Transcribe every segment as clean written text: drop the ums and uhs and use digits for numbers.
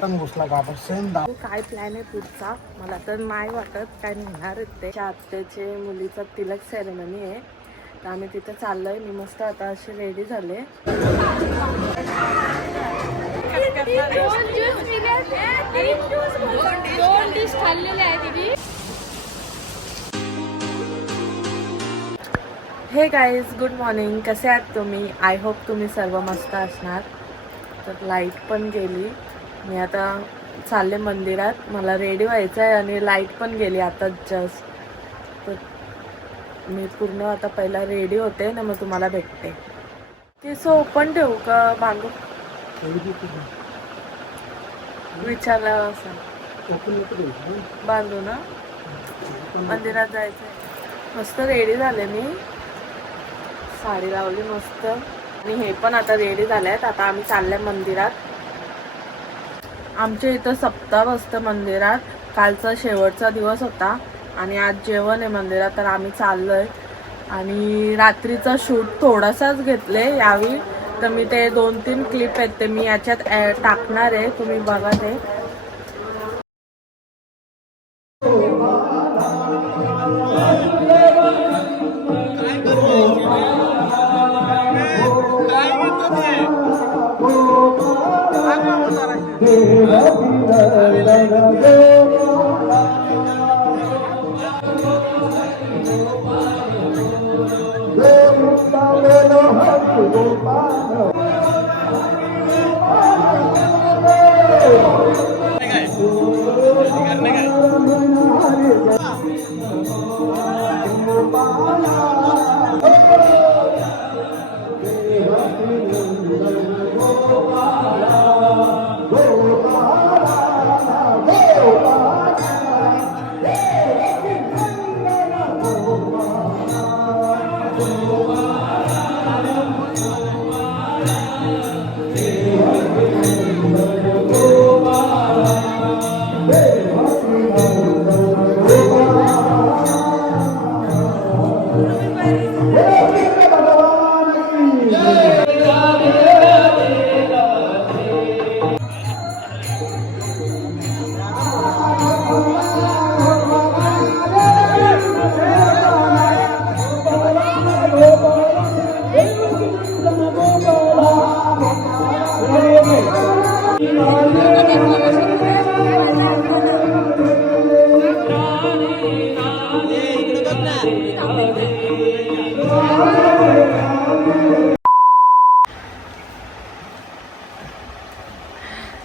काय प्लॅन आहे पुढचा मला तर नाही वाटत काय निघणार ते. आत्याचे मुलीचा तिलक सेरेमनी आहे तर आम्ही तिथे चाललोय. मी मस्त आता अशी रेडी झाले. हे गाईज गुड मॉर्निंग, कसे आहात तुम्ही? आय होप तुम्ही सर्व मस्त असणार. तर लाईट पण गेली. मी आता चालले मंदिरात. मला रेडी व्हायचं आहे आणि लाईट पण गेली आता जस्ट. तर मी पूर्ण आता पहिला रेडी होते ना, मग तुम्हाला भेटते. केस ओपन ठेवू का बांधू? विचारलं असं बांधू ना. मंदिरात जायचं. मस्त रेडी झाले मी, साडी लावली मस्त आणि हे पण आता रेडी झाले आहेत. आता आम्ही चालले मंदिरात. आमच्या इथं सप्ताह असतं मंदिरात. कालचा शेवटचा दिवस होता आणि आज जेवण आहे मंदिरात. तर आम्ही चाललोय आणि रात्रीचा शूट थोडासाच घेतले यावेळी. तर मी ते 2-3 क्लिप आहेत ते मी याच्यात टाकणार आहे, तुम्ही बघा ते.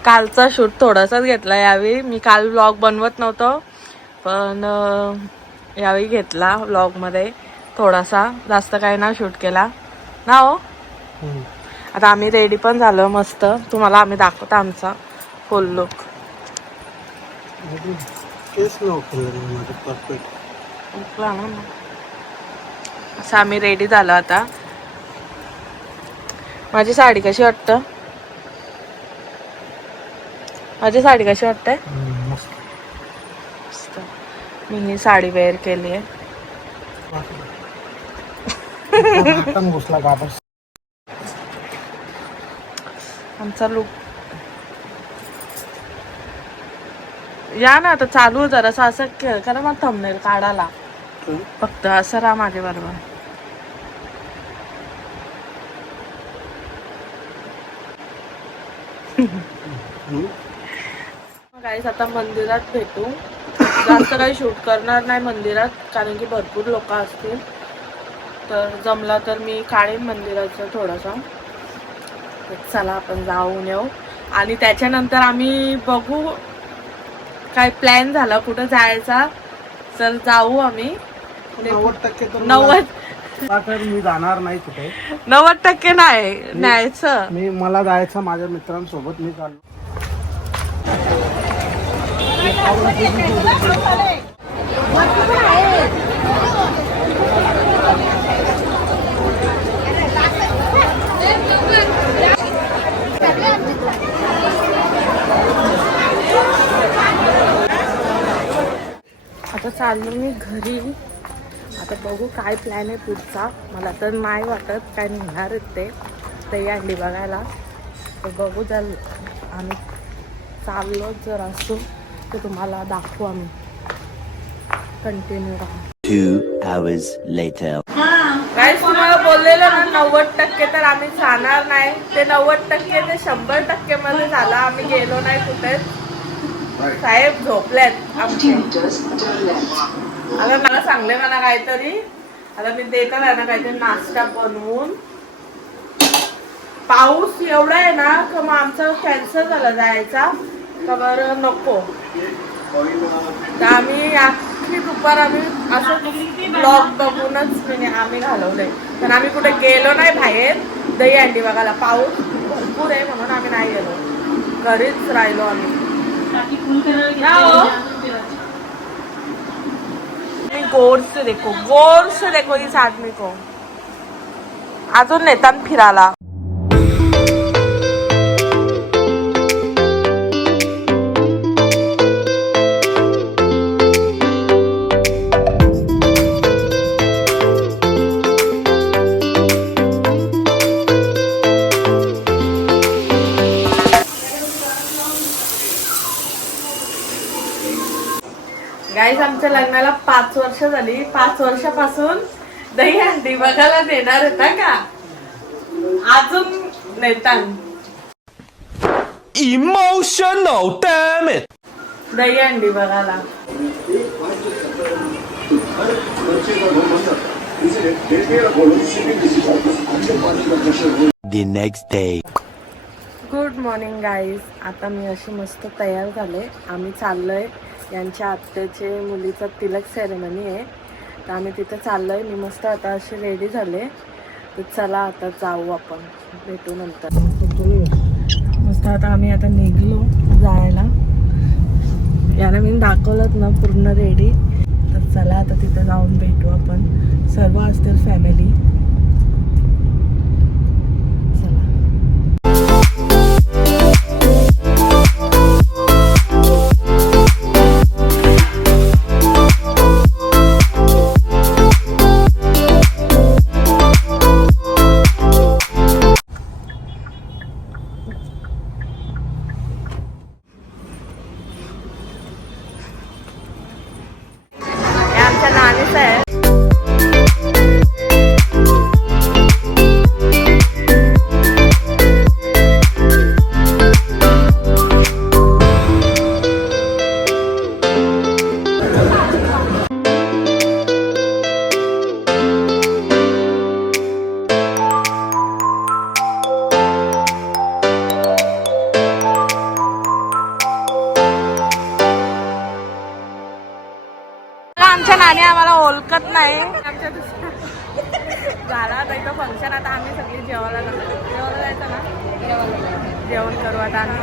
कालचा शूट थोडासाच घेतला यावेळी. मी काल व्लॉग बनवत नव्हतो पण यावेळी घेतला व्लॉगमध्ये थोडासा, जास्त काही ना शूट केला ना हो. आता आम्ही रेडी पण झालो मस्त. तुम्हाला आम्ही दाखवतो आमचा फुल लुक. असं आम्ही रेडी झालो आता. माझी साडी कशी वाटतं? माझी साडी कशी वाटते? मस्त. मी ही साडी वेअर केली आहे. आमचा लुक या ना आता चालू जरासं असं करा मग थंबनेल काढायला. फक्त असं राहा माझ्या बरोबर. गाईस आता मंदिरात भेटू. जास्त काही शूट करणार नाही मंदिरात कारण की भरपूर लोक असतील. तर जमला तर मी काढेन मंदिराचं थोडासा. चला आपण जाऊन येऊ आणि त्याच्यानंतर आम्ही बघू काय प्लॅन झाला कुठं जायचा. तर जाऊ आम्ही. 90% मी जाणार नाही कुठे. 90% नाही न्यायचं. मी मला जायचं माझ्या मित्रांसोबत. मी चाललो. आता चाललो मी घरी. आता बघू काय प्लॅन आहे पुढचा. मला तर नाही वाटत काय निघणार ते अंडी बघायला. तर बघू आम्ही चाललो जर असतो तर तुम्हाला दाखवू आम्ही. कंटिन्यू राहा. 2 hours later. गाईस तुम्हाला बोललेलं ना 90% तर आम्ही जाणार नाही. ते 90% ते 100% मध्ये झालं. आम्ही गेलो नाही कुठे. साहेब झोपलेत आमचे. आता मला सांगले मला काहीतरी. आता मी देतात आहे ना काहीतरी नाश्ता बनवून. पाऊस एवढा आहे ना का मग आमचा कॅन्सल झाला जायचा का बरं नको. तर आम्ही अख्खी दुपार आम्ही असं ब्लॉग बघूनच आम्ही घालवलंय. तर आम्ही कुठे गेलो नाही बाहेर दहीहंडी बघायला. पाऊस भरपूर आहे म्हणून आम्ही नाही गेलो. घरीच राहिलो आम्ही. गौर से देखो इस आदमी को. अजून नेतात फिरायला. गाईस आमच्या लग्नाला 5 वर्ष झाली. 5 वर्षापासून दहीहंडी बघायला देणार होता का? अजून नेतान Emotional, damn it! दहीहंडी बघायला. The next day. Good morning guys. आता मी अशी मस्त तयार झाले. आम्ही चाललोय यांच्या आत्याचे मुलीचा तिलक सेरेमनी आहे. तर आम्ही तिथे चाललोय. मी मस्त आता अशी रेडी झाले. तर चला आता जाऊ आपण. भेटू नंतर. मस्त आता आम्ही आता निघलो जायला. याला मी दाखवलंच ना पूर्ण रेडी. तर चला आता तिथे जाऊन भेटू आपण. सर्व असतील फॅमिली. नानीच आहे. आमच्या नानी आम्हाला ओळखत नाही. झाला आता इथं फंक्शन. आता आम्ही सगळी जेवायला जायचं ना. जेवण करू आता आम्ही.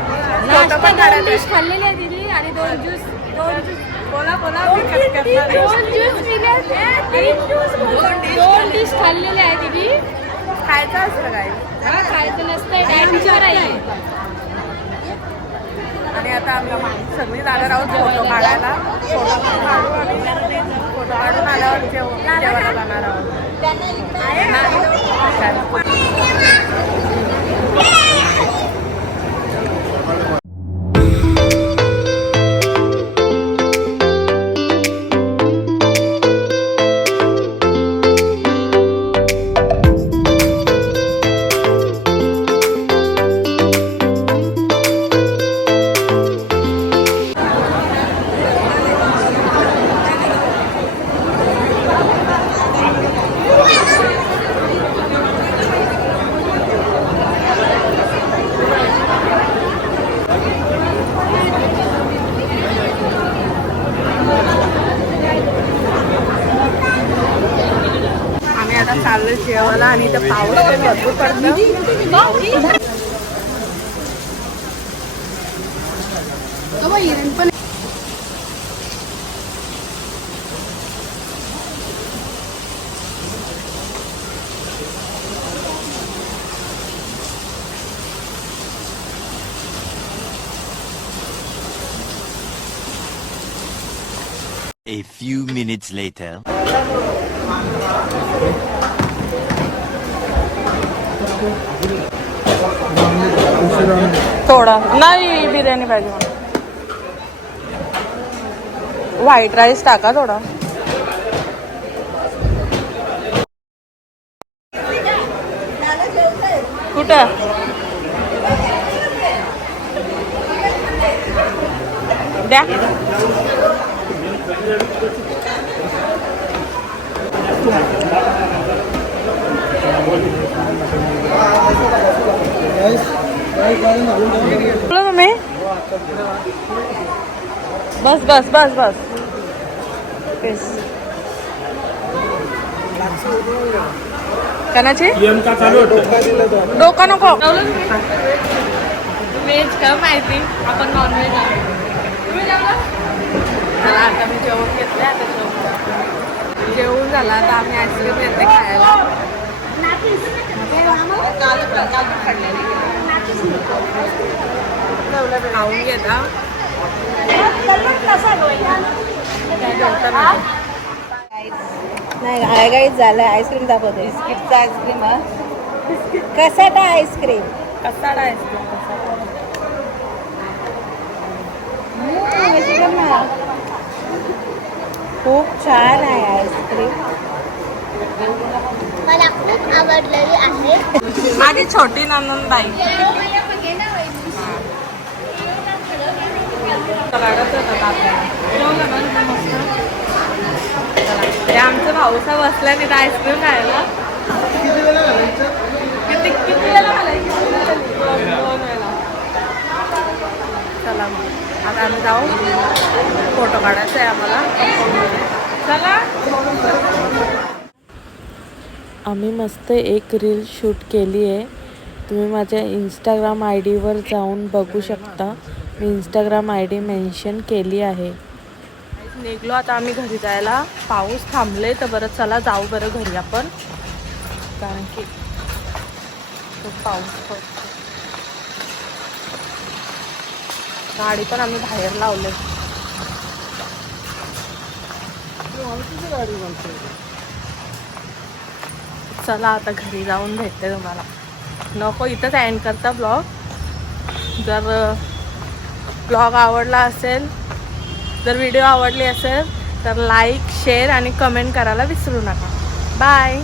फोटो पण काढायचे. खाल्लेली आहे दिदी आणि 2 ज्यूस. बोला 2 डिश खाल्लेले आहे दिदी. खायचं असलं काय खायचं नसतं डायटिंगवर आहे. आणि आता आम्ही सगळी जाणार आहोत फोटो काढायला. फोटो काढू आणि फोटो काढून आल्यावर जेवायला जाणार आहोत. चाललोय जेवायला आणि इथं पाऊस पण भरपूर पडतो. A few minutes later. थोडा नाही बिर्याणी पाहिजे मला. व्हाईट राईस टाका थोडा. कुठं द्या. बोला तुम्ही. बस बस बस बस. कणाची डोका नको. व्हेज का माहिती, आपण नॉनव्हेज आहे. चला आता मी जेवण घेतले. आता जेवण झालं. आता आम्ही आईस्क्रीम घेतले खायला. खाऊन घेता. नाही गायगाईच झालं. आईस्क्रीम दाखवते. बिस्किटचा आईस्क्रीम. हा कसाटा आईस्क्रीम. कसाडा आईस्क्रीम. खूप छान आहे आईस्क्रीम. मला खूप आवडलेली आहे. माझी छोटी नंदनबाई. आमचं भाऊसा बसला तिथं आईस्क्रीम खायला. किती वेळा घालायची? 2 वेळा. चला मग आता आम्ही जाऊ. फोटो काढायचा आहे आम्हाला. चला. आम्ही मस्त एक रील शूट केली आहे. तुम्ही माझ्या इंस्टाग्राम आय डीवर जाऊन बघू शकता. मी इंस्टाग्राम आय डी मेन्शन केली आहे. निघलो आता आम्ही घरी जायला. पाऊस थांबले तर बरं चला जाऊ बरं घरी आपण, कारण की खूप पाऊस पडतो. गाडी पण आम्ही बाहेर लावले. चला आता घरी जाऊन भेटते तुम्हाला. नको इथंच एंड करता ब्लॉग. जर ब्लॉग आवडला असेल, जर व्हिडिओ आवडली असेल तर लाईक, शेअर आणि कमेंट करायला विसरू नका. बाय.